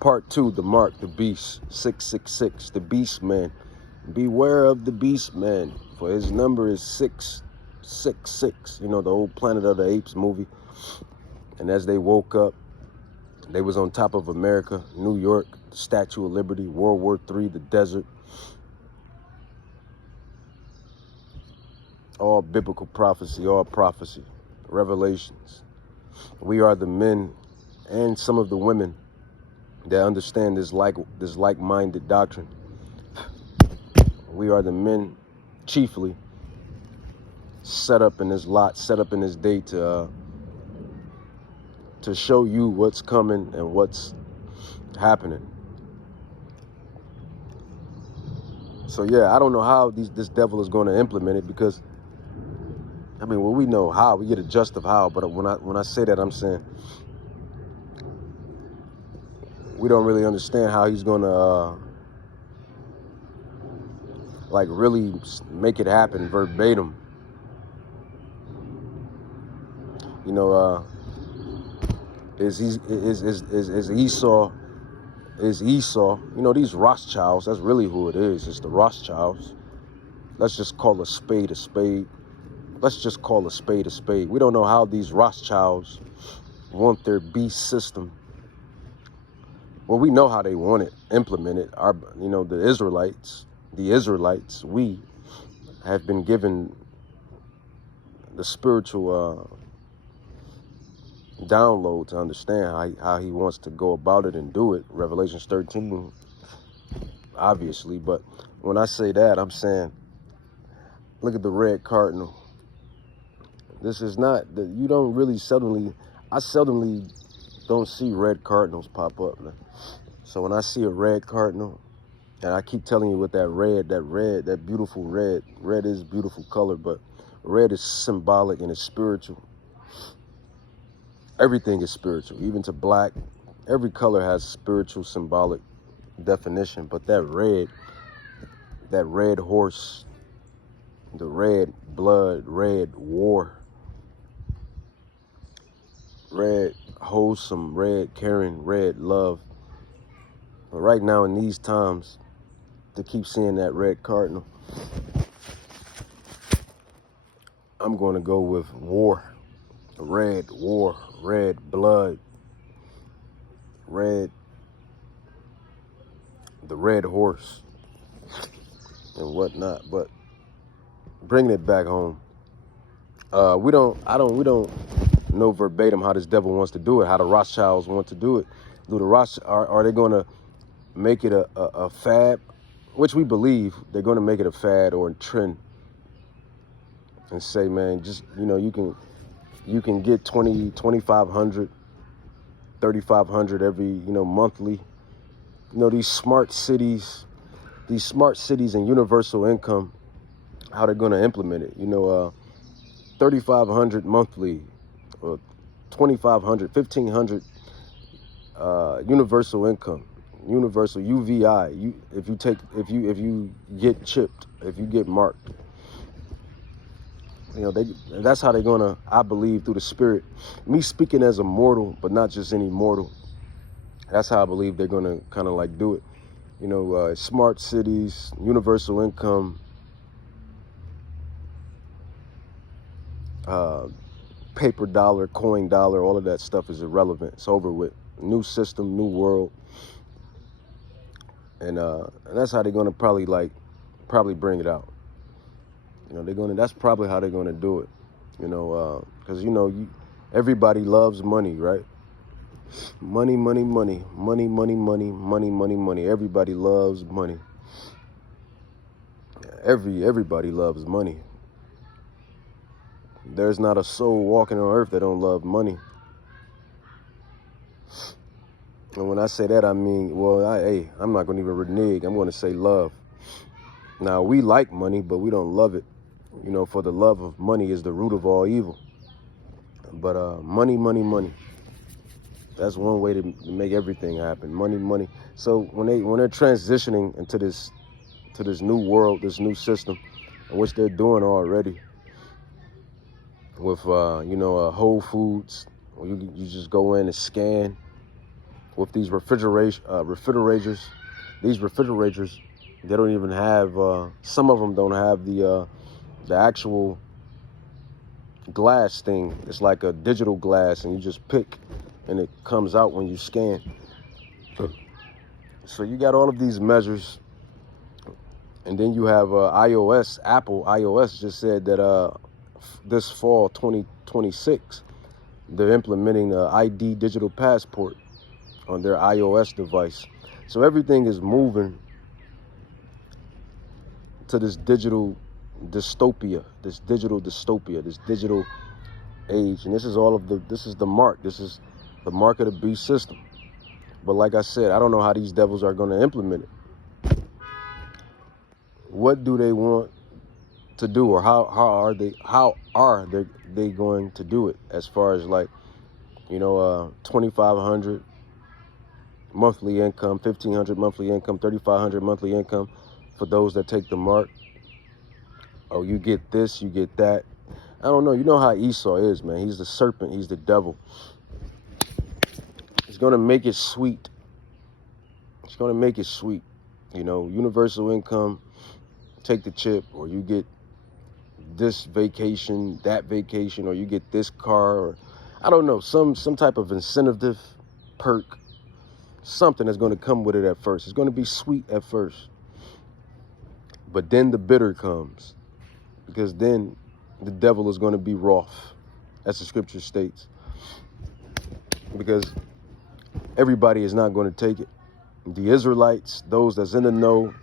Part 2, the mark, the beast, 666, the beast man. Beware of the beast man, for his number is 666. You know, the old Planet of the Apes movie. And as they woke up, they was on top of America, New York, the Statue of Liberty, World War III, the desert. All biblical prophecy, all prophecy, revelations. We are the men and some of the women that understand this like-minded doctrine. We are the men, chiefly, set up in this lot, set up in this day to show you what's coming and what's happening. So yeah, I don't know how this devil is going to implement it, because I mean, well, we know how, we get a gist of how, but when I say that, I'm saying we don't really understand how he's going to like really make it happen verbatim. You know, is Esau, you know, these Rothschilds, that's really who it is. It's the Rothschilds. Let's just call a spade a spade. Let's just call a spade a spade. We don't know how these Rothschilds want their beast system. Well, we know how they want it implemented. You know, the Israelites, we have been given the spiritual download to understand how he wants to go about it and do it. Revelation 13, obviously. But when I say that, I'm saying, look at the red cardinal. This is not, you don't really I seldomly don't see red cardinals pop up. Man. So when I see a red cardinal, and I keep telling you with that beautiful red is beautiful color, but red is symbolic and it's spiritual. Everything is spiritual, even to black. Every color has spiritual, symbolic definition, but that red horse, the red blood, red war, red wholesome, red caring, red love. But right now in these times, to keep seeing that red cardinal, I'm going to go with war, red blood, the red horse and whatnot. But bringing it back home, we don't know verbatim how this devil wants to do it, how the Rothschilds want to do it. Are they going to make it a fad, which we believe they're going to make it a fad or a trend, and say, man, just, you know, you can get 2,500, 3,500 every, you know, monthly. You know, these smart cities and universal income, how they're going to implement it. You know, 3,500 monthly, or 2,500, 1,500 universal income, universal UVI. If you get chipped, if you get marked, you know, that's how they're gonna, I believe, through the spirit. Me speaking as a mortal, but not just any mortal. That's how I believe they're gonna kind of like do it. You know, smart cities, universal income, paper dollar, coin dollar, all of that stuff is irrelevant. It's over with. New system, new world. And that's how they're gonna probably bring it out. You know, that's probably how they're gonna do it. You know, because you know, everybody loves money, right? Money. Everybody loves money. Everybody loves money. There's not a soul walking on earth that don't love money. And when I say that, I mean, well, I'm not gonna even renege. I'm gonna say love. Now, we like money, but we don't love it. You know, for the love of money is the root of all evil. But money. That's one way to make everything happen. Money. So when they're transitioning into this new world, this new system, which they're doing already, with you know, Whole Foods, you just go in and scan with these refrigerators. These refrigerators, they don't even have, some of them don't have the actual glass thing. It's like a digital glass, and you just pick, and it comes out when you scan. So you got all of these measures, and then you have iOS. Apple iOS just said that this fall 2026, they're implementing a ID digital passport on their iOS device. So everything is moving to this digital dystopia, this digital age. And this is the mark. This is the mark of the beast system. But like I said, I don't know how these devils are going to implement it. What do they want to do, or how are they going to do it, as far as, like, 2,500 monthly income, 1,500 monthly income, 3,500 monthly income for those that take the mark. Oh, you get this, you get that. I don't know. You know how Esau is, man. He's the serpent. He's the devil. He's going to make it sweet. He's going to make it sweet. Universal income, take the chip, or you get this vacation, that vacation, or you get this car, or I don't know, some type of incentive, perk, something that's going to come with it at first. It's going to be sweet at first. But then the bitter comes, because then the devil is going to be wroth, as the scripture states, because everybody is not going to take it. The Israelites, those that's in the know,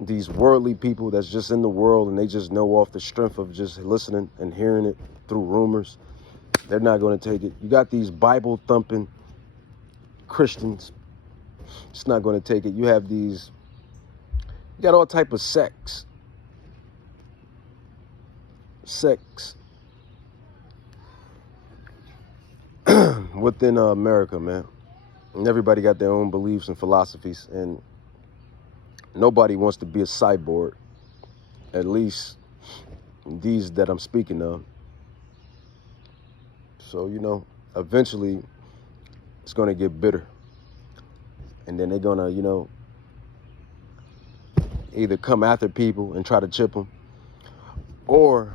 these worldly people that's just in the world, and they just know off the strength of just listening and hearing it through rumors, they're not going to take it. You got these Bible thumping Christians, it's not going to take it. You got all type of sects within America, man. And everybody got their own beliefs and philosophies, and nobody wants to be a cyborg, at least these that I'm speaking of. So, eventually it's going to get bitter. And then they're going to, either come after people and try to chip them, or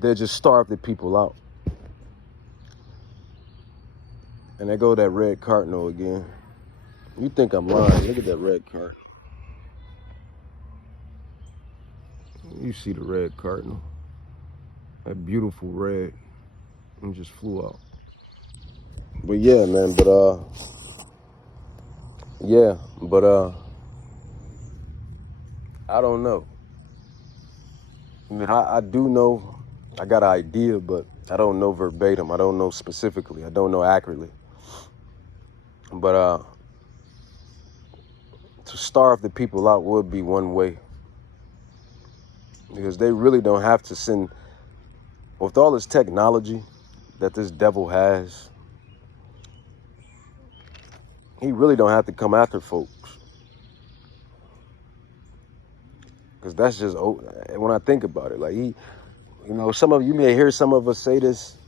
they'll just starve the people out. And there go that red cardinal again. You think I'm lying? Look at that red cardinal. You see the red cardinal? That beautiful red. And just flew out. But yeah, man. I don't know. I mean, I do know. I got an idea, but I don't know verbatim. I don't know specifically. I don't know accurately. But to starve the people out would be one way, because they really don't have to send, with all this technology that this devil has, he really don't have to come after folks. Because that's just, when I think about it, like some of you may hear some of us say this,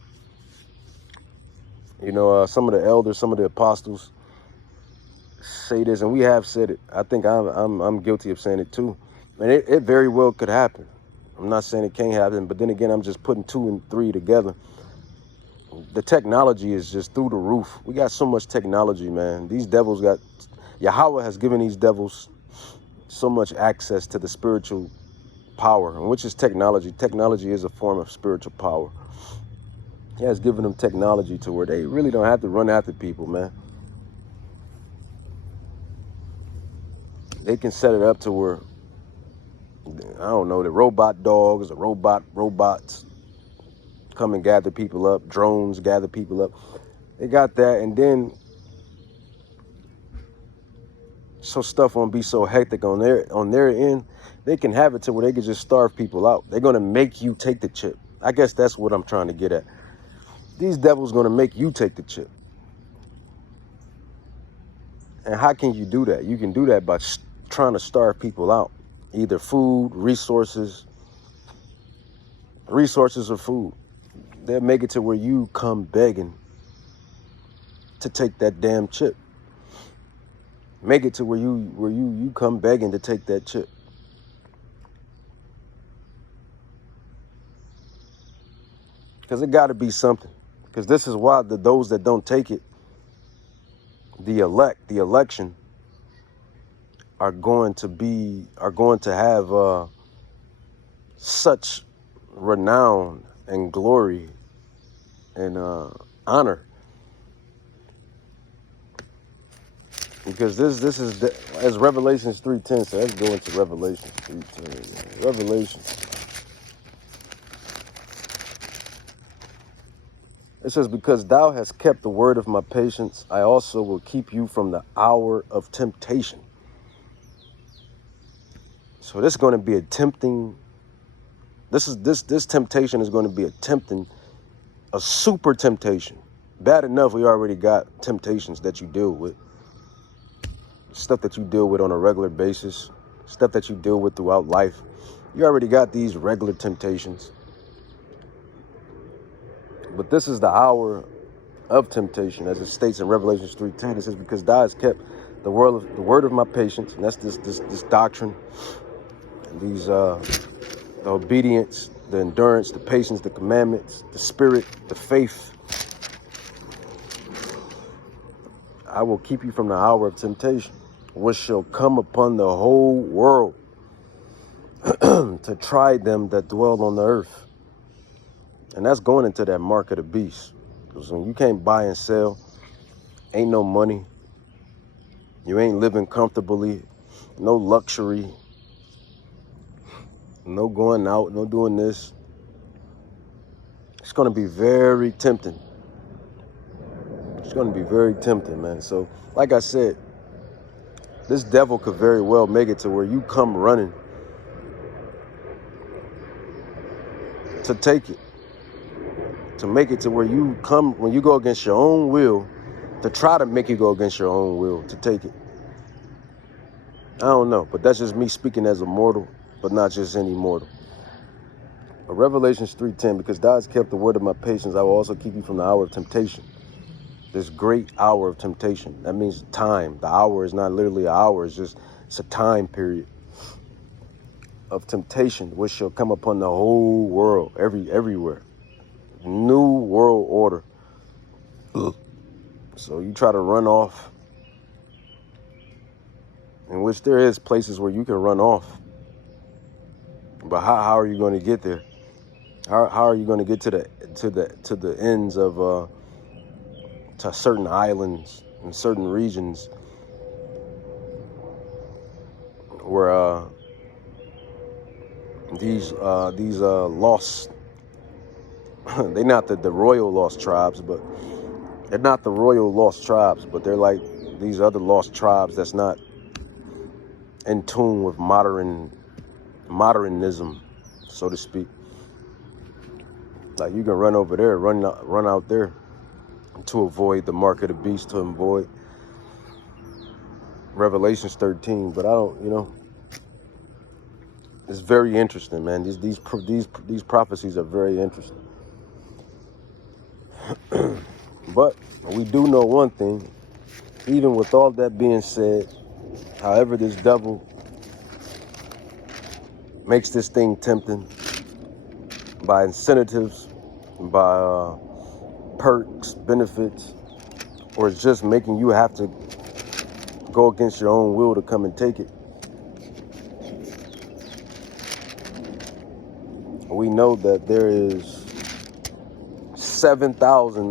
some of the elders, some of the apostles say this, and we have said it. I think I'm guilty of saying it too. And it very well could happen. I'm not saying it can't happen, but then again, I'm just putting 2 and 3 together. The technology is just through the roof. We got so much technology, man. These devils Yahweh has given these devils so much access to the spiritual power, which is technology. Technology is a form of spiritual power. He has given them technology to where they really don't have to run after people, man. They can set it up to where, I don't know, the robot dogs, the robots come and gather people up, drones gather people up. They got that, and then so stuff won't be so hectic on their end. They can have it to where they can just starve people out. They're gonna make you take the chip. I guess that's what I'm trying to get at. These devils gonna make you take the chip. And how can you do that? You can do that by trying to starve people out. Either food, resources or food. They'll make it to where you come begging to take that damn chip. Make it to where you come begging to take that chip. Because it got to be something. Because this is why those that don't take it, the election, are going to have such renown and glory and honor. Because this is as Revelations 3:10. So let's go into Revelations 3:10. Revelations. It says, because thou hast kept the word of my patience, I also will keep you from the hour of temptation. So this is going to be a tempting. This temptation is going to be a super temptation. Bad enough we already got temptations that you deal with. Stuff that you deal with on a regular basis. Stuff that you deal with throughout life. You already got these regular temptations. But this is the hour of temptation, as it states in Revelation 3:10. It says, because thou hast kept the word of my patience, and that's this doctrine, and these the obedience, the endurance, the patience, the commandments, the spirit, the faith. I will keep you from the hour of temptation, which shall come upon the whole world to try them that dwell on the earth. And that's going into that mark of the beast. Because when you can't buy and sell, ain't no money, you ain't living comfortably, no luxury, no going out, no doing this. It's going to be very tempting. It's going to be very tempting, man. So, like I said, this devil could very well make it to where you come running to take it. To make it to where you come, when you go against your own will, to try to make you go against your own will to take it. I don't know, but that's just me speaking as a mortal, but not just any mortal. But Revelations 3:10, because thou hast kept the word of my patience, I will also keep you from the hour of temptation. This great hour of temptation. That means time. The hour is not literally an hour, it's a time period of temptation, which shall come upon the whole world, everywhere. New world order. Ugh. So you try to run off, in which there is places where you can run off. But how are you going to get there? How are you going to get to the ends of to certain islands and certain regions where these lost they're not the royal lost tribes, but they're not the royal lost tribes, but they're like these other lost tribes that's not in tune with modernism, so to speak. Like you can run over there, run out there to avoid the mark of the beast, to avoid Revelations 13. But I don't, it's very interesting, man. These prophecies are very interesting. But we do know one thing, even with all that being said, however this devil makes this thing tempting by incentives, by perks, benefits, or it's just making you have to go against your own will to come and take it. We know that there is 7,000